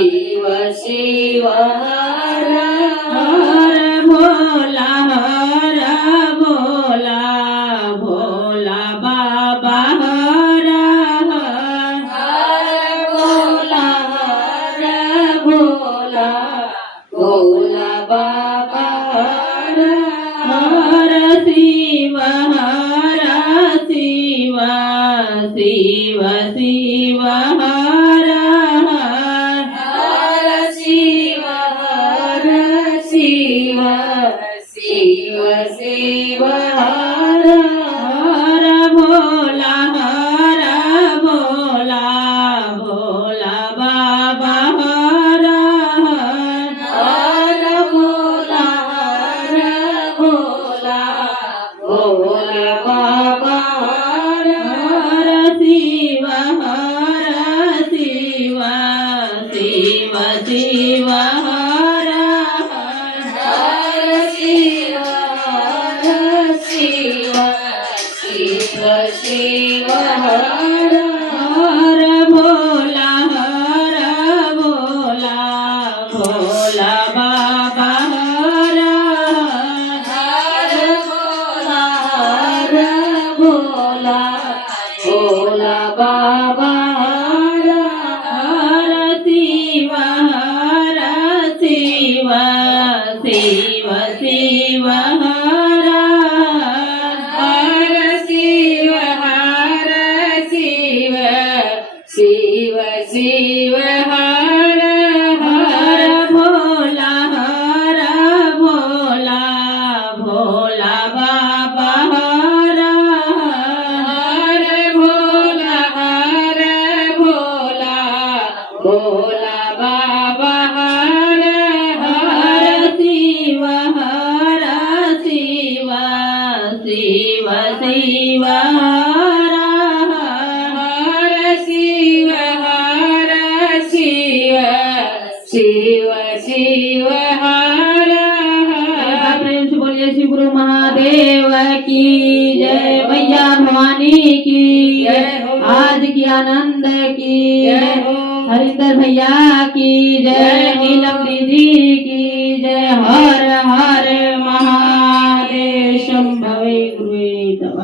शिव शिव हर हर भोला भोला भोला बाबा हर हर भोला भोला भोला बाबा हर हर शिव शिव शिव शिव हर हर शिव शिव शिव शिव हर हर भोला भोला भोला बाबा हर हर भोला भोला भोला बाबा हर हर शिव शिव शिव शिव हर हर शिव शिव शिव शिव हर हर भोला भोला भोला बाबा हर हर भोला भोला भोला बाबा हर हर शिव शिव शिव शिव हर हर शिव शिव शिव शिव हर हर भोला भोला भोला बाबा हर हर भोला भोला भोला बाबा हर हर शिव शिव शिव शिव हर हर शिव शिव शिव शिव हर प्रेम से बोलिए श्री गुरु महादेव की जय। मैया भवानी की जय। आज की आनंद की जय। हरिंदर भैया की जय। नीलम दीदी की जय। हर हर